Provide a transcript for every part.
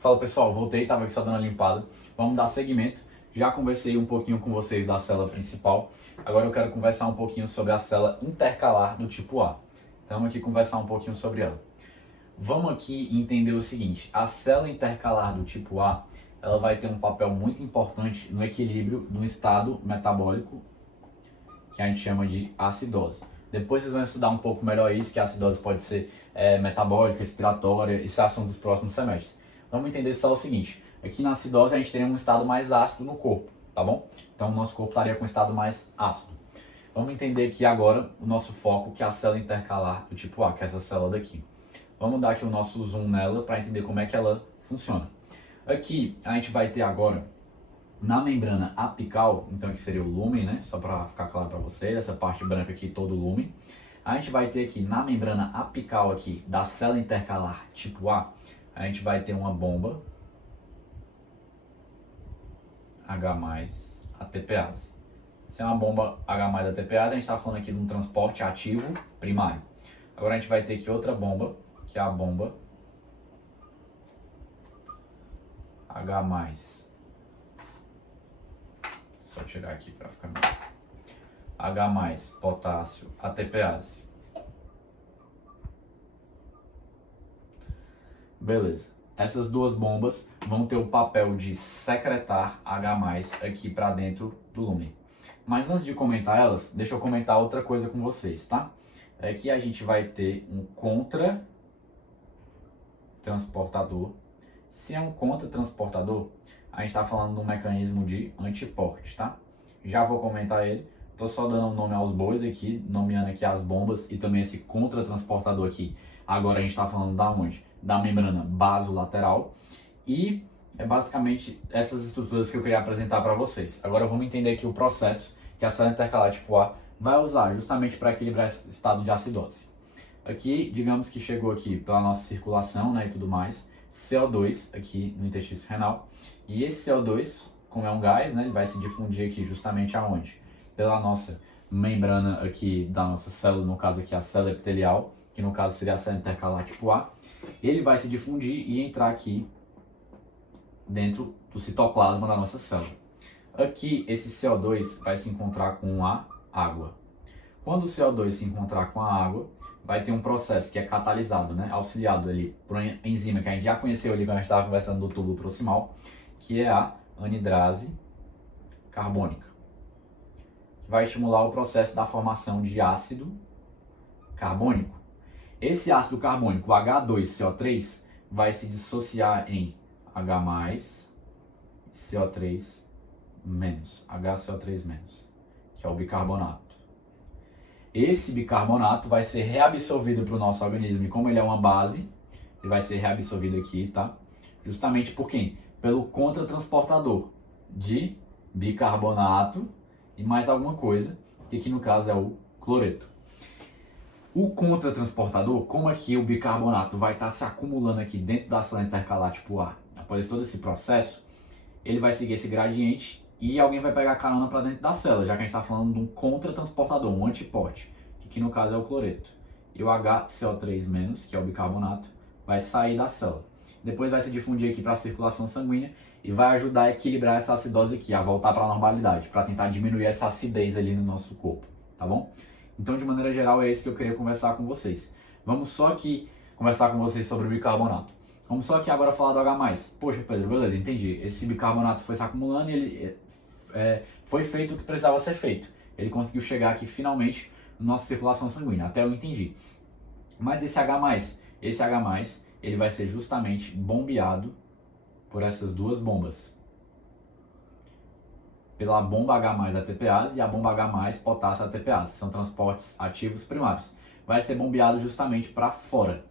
Fala pessoal, voltei, estava aqui só dando uma limpada. Vamos dar seguimento. Já conversei um pouquinho com vocês da célula principal. Agora eu quero conversar um pouquinho sobre a célula intercalar do tipo A. Então vamos aqui conversar um pouquinho sobre ela. Vamos aqui entender o seguinte: a célula intercalar do tipo A, ela vai ter um papel muito importante no equilíbrio do estado metabólico, que a gente chama de acidose. Depois vocês vão estudar um pouco melhor isso, que a acidose pode ser metabólica, respiratória, isso é assunto dos próximos semestres. Vamos entender só o seguinte: aqui na acidose a gente teria um estado mais ácido no corpo, tá bom? Então o nosso corpo estaria com um estado mais ácido. Vamos entender aqui agora o nosso foco, que é a célula intercalar do tipo A, que é essa célula daqui. Vamos dar aqui o nosso zoom nela para entender como é que ela funciona. Aqui a gente vai ter agora, na membrana apical, então aqui seria o lúmen, né? Só para ficar claro para vocês, essa parte branca aqui, todo o lúmen. A gente vai ter aqui na membrana apical aqui da célula intercalar tipo A, a gente vai ter uma bomba H+, ATPase. Se é uma bomba H+, ATPase, a gente está falando aqui de um transporte ativo primário. Agora a gente vai ter aqui outra bomba, que é a bomba H+. Só tirar aqui para ficar melhor. H+, potássio, ATPase. Beleza. Essas duas bombas vão ter o papel de secretar H+ aqui para dentro do lúmen. Mas antes de comentar elas, deixa eu comentar outra coisa com vocês, tá? É que a gente vai ter um contratransportador. Se é um contratransportador, a gente está falando de um mecanismo de antiporte, tá? Já vou comentar ele. Estou só dando um nome aos bois aqui, nomeando aqui as bombas e também esse contratransportador aqui. Agora a gente está falando da onde? Da membrana basolateral. E é basicamente essas estruturas que eu queria apresentar para vocês. Agora vamos entender aqui o processo que a célula intercalar tipo A vai usar justamente para equilibrar esse estado de acidose. Aqui, digamos que chegou aqui pela nossa circulação, né, e tudo mais, CO2 aqui no intestino renal. E esse CO2, como é um gás, né, ele vai se difundir aqui justamente aonde? Pela nossa membrana aqui da nossa célula, no caso aqui a célula epitelial, que no caso seria a célula intercalar tipo A. Ele vai se difundir e entrar aqui dentro do citoplasma da nossa célula. Aqui esse CO2 vai se encontrar com a água. Quando o CO2 se encontrar com a água, vai ter um processo que é catalisado, né, auxiliado ali por uma enzima que a gente já conheceu ali quando a gente estava conversando do tubo proximal, que é a anidrase carbônica. Vai estimular o processo da formação de ácido carbônico. Esse ácido carbônico, o H2CO3, vai se dissociar em H+, CO3-, HCO3-, que é o bicarbonato. Esse bicarbonato vai ser reabsorvido para o nosso organismo, e como ele é uma base, ele vai ser reabsorvido aqui, tá? Justamente por quem? Pelo contratransportador de bicarbonato e mais alguma coisa, que aqui no caso é o cloreto. O contratransportador, como é que o bicarbonato vai estar se acumulando aqui dentro da célula intercalar tipo A, após todo esse processo, ele vai seguir esse gradiente e alguém vai pegar a carona para dentro da célula, já que a gente está falando de um contratransportador, um antiporte, que aqui no caso é o cloreto. E o HCO3-, que é o bicarbonato, vai sair da célula. Depois vai se difundir aqui para a circulação sanguínea e vai ajudar a equilibrar essa acidose aqui, a voltar para a normalidade, para tentar diminuir essa acidez ali no nosso corpo, tá bom? Então, de maneira geral, é isso que eu queria conversar com vocês. Vamos só aqui conversar com vocês sobre o bicarbonato. Vamos só aqui agora falar do H+. Poxa, Pedro, beleza, entendi. Esse bicarbonato foi se acumulando e ele foi feito o que precisava ser feito. Ele conseguiu chegar aqui finalmente na nossa circulação sanguínea, até eu entendi. Mas esse H+, ele vai ser justamente bombeado por essas duas bombas. Pela bomba H+ ATPase e a bomba H+ potássio ATPase. São transportes ativos primários. Vai ser bombeado justamente para fora,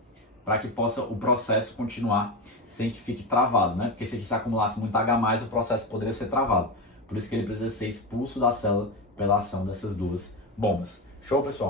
para que possa o processo continuar sem que fique travado, né? Porque se aqui se acumulasse muito H+, o processo poderia ser travado. Por isso que ele precisa ser expulso da célula pela ação dessas duas bombas. Show, pessoal?